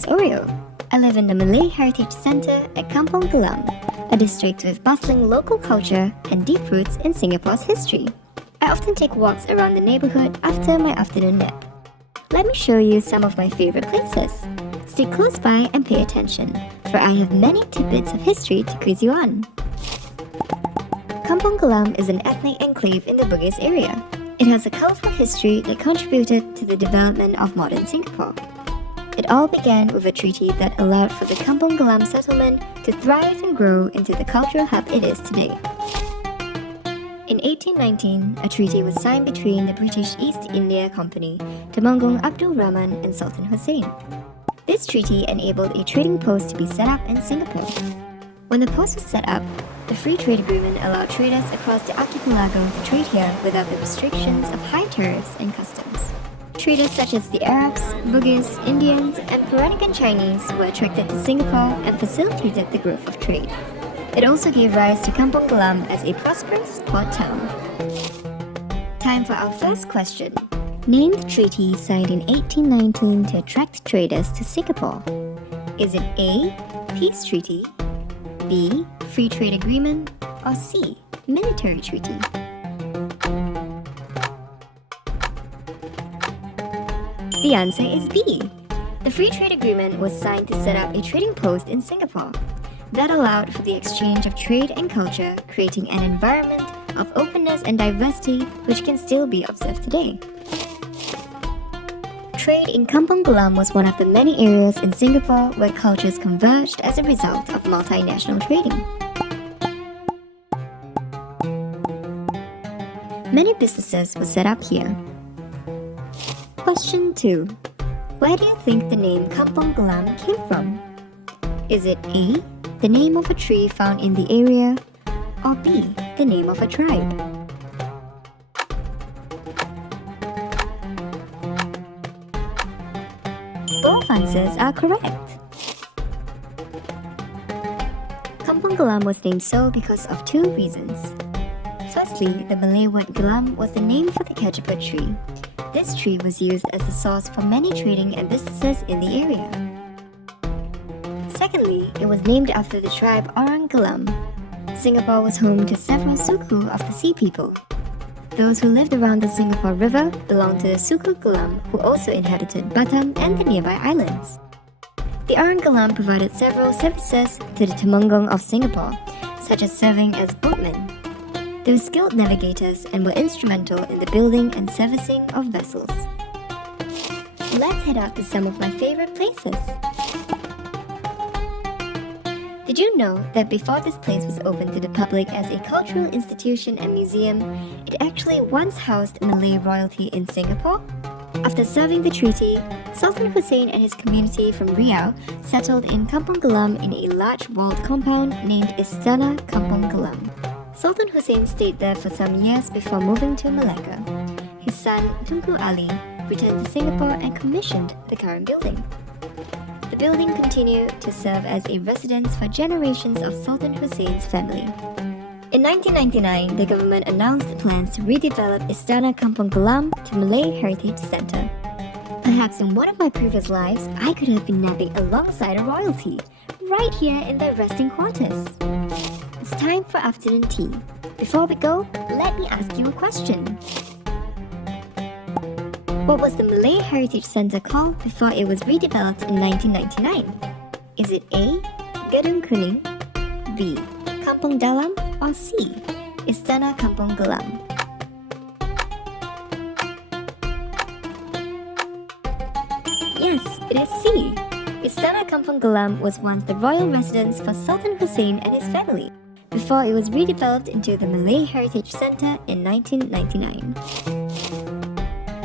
is Oreo. I live in the Malay Heritage Centre at Kampong Gelam, a district with bustling local culture and deep roots in Singapore's history. I often take walks around the neighbourhood after my afternoon nap. Let me show you some of my favourite places. Stay close by and pay attention, for I have many tidbits of history to quiz you on. Kampong Gelam is an ethnic enclave in the Bugis area. It has a colourful history that contributed to the development of modern Singapore. It all began with a treaty that allowed for the Kampong Gelam settlement to thrive and grow into the cultural hub it is today. In 1819, a treaty was signed between the British East India Company, Temanggung Abdul Rahman and Sultan Hussein. This treaty enabled a trading post to be set up in Singapore. When the post was set up, the Free Trade Agreement allowed traders across the archipelago to trade here without the restrictions of high tariffs and customs. Traders such as the Arabs, Bugis, Indians, and Peranakan Chinese were attracted to Singapore and facilitated the growth of trade. It also gave rise to Kampong Gelam as a prosperous port town. Time for our first question. Name the treaty signed in 1819 to attract traders to Singapore. Is it A. Peace Treaty, B. Free Trade Agreement, or C. Military Treaty? The answer is B. The Free Trade Agreement was signed to set up a trading post in Singapore. That allowed for the exchange of trade and culture, creating an environment of openness and diversity which can still be observed today. Trade in Kampong Gelam was one of the many areas in Singapore where cultures converged as a result of multinational trading. Many businesses were set up here. Question 2. Where do you think the name Kampong Gelam came from? Is it A. the name of a tree found in the area, or B. the name of a tribe? Both answers are correct. Kampong Gelam was named so because of two reasons. Firstly, the Malay word gelam was the name for the kajapa tree. This tree was used as a source for many trading and businesses in the area. Secondly, it was named after the tribe Orang Gelam. Singapore was home to several suku of the sea people. Those who lived around the Singapore River belonged to the suku Gelam, who also inhabited Batam and the nearby islands. The Orang Gelam provided several services to the Temanggung of Singapore, such as serving as boatmen. They were skilled navigators and were instrumental in the building and servicing of vessels. Let's head out to some of my favorite places. Did you know that before this place was opened to the public as a cultural institution and museum, it actually once housed Malay royalty in Singapore? After serving the treaty, Sultan Hussein and his community from Riau settled in Kampong Gelam in a large walled compound named Istana Kampong Gelam. Sultan Hussein stayed there for some years before moving to Malacca. His son, Tunku Ali, returned to Singapore and commissioned the current building. The building continued to serve as a residence for generations of Sultan Hussein's family. In 1999, the government announced plans to redevelop Istana Kampong Gelam to Malay Heritage Centre. Perhaps in one of my previous lives, I could have been napping alongside a royalty, right here in their resting quarters. It's time for afternoon tea. Before we go, let me ask you a question. What was the Malay Heritage Centre called before it was redeveloped in 1999? Is it A. Gedung Kuning, B. Kampong Dalam, or C. Istana Kampong Gelam? Yes, it is C. Istana Kampong Gelam was once the royal residence for Sultan Hussein and his family, before it was redeveloped into the Malay Heritage Centre in 1999.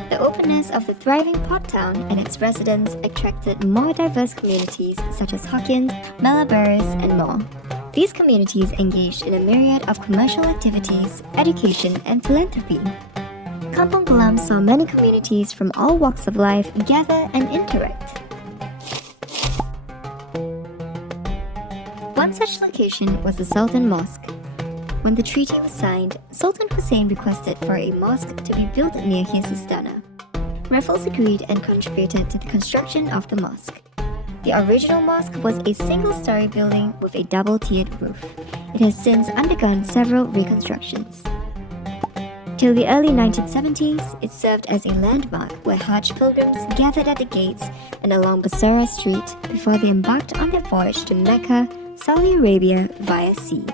The openness of the thriving port town and its residents attracted more diverse communities such as Hokkiens, Malabaris, and more. These communities engaged in a myriad of commercial activities, education, and philanthropy. Kampong Gelam saw many communities from all walks of life gather and interact. One such location was the Sultan Mosque. When the treaty was signed, Sultan Hussein requested for a mosque to be built near his istana. Raffles agreed and contributed to the construction of the mosque. The original mosque was a single-story building with a double-tiered roof. It has since undergone several reconstructions. Till the early 1970s, it served as a landmark where Hajj pilgrims gathered at the gates and along Basra Street before they embarked on their voyage to Mecca, Saudi Arabia via sea.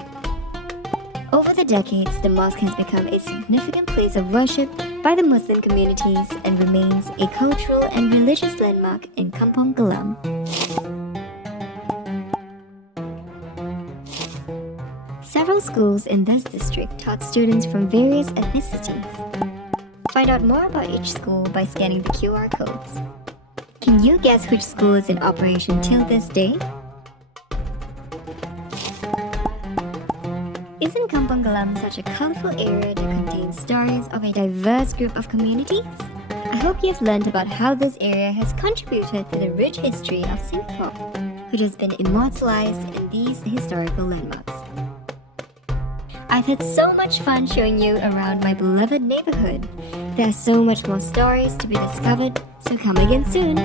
Over the decades, the mosque has become a significant place of worship by the Muslim communities and remains a cultural and religious landmark in Kampong Gelam. Several schools in this district taught students from various ethnicities. Find out more about each school by scanning the QR codes. Can you guess which school is in operation till this day? Isn't Kampong Gelam such a colorful area that contains stories of a diverse group of communities? I hope you've learned about how this area has contributed to the rich history of Singapore, which has been immortalized in these historical landmarks. I've had so much fun showing you around my beloved neighborhood. There are so much more stories to be discovered, so come again soon.